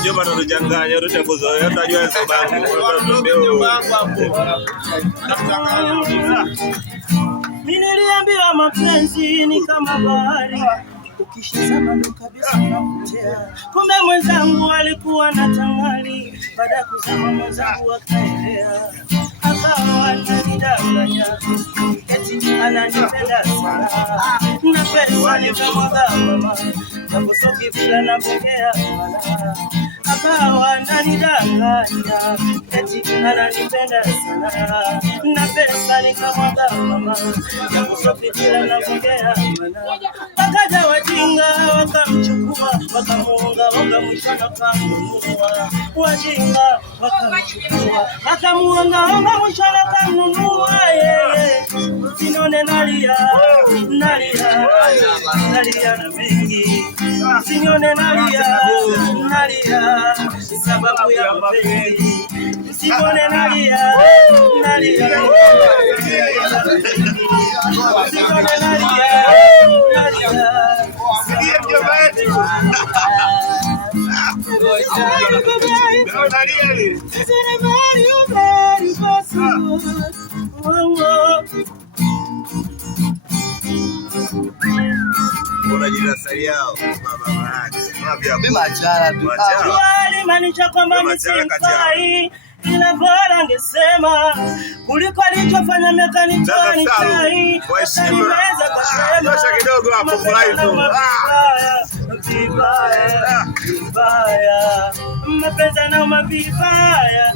Mjomba tunachanganya yote kuzoea utajua sababu. Mimi niliambiwa mapenzi ni kama bahari, ukishazama ndo kabisa unapotea. Kumbe mwenzangu alikuwa na tangali, baada ya kuzama mwenzangu akaelea, akawa ananidanganya eti ananipenda sana, na pesa nikamwaga mama, japo soki bila napokea mwana. Akawa ananidanganya eti ananipenda sana, na pesa nikamwaga mama, japo soki bila napokea mwana. Wakaja wajinga wakamchukua, wakamuunga, wakamshona kamnunua. Wajinga wakamchukua, wakamuunga, wakamshona kamnunua. Usinone nalia, nalia, nalia na mengi. Usinone nalia, nalia, sababu ya mapenzi. Usinone nalia, nalia, usinone nalia, alimaanisha kwamba msimfai, ila bora angesema kuliko alichofanya miaka mitano chai. Alimeweza kusema kidogo hapo vibaya, mapenzi na mabaya.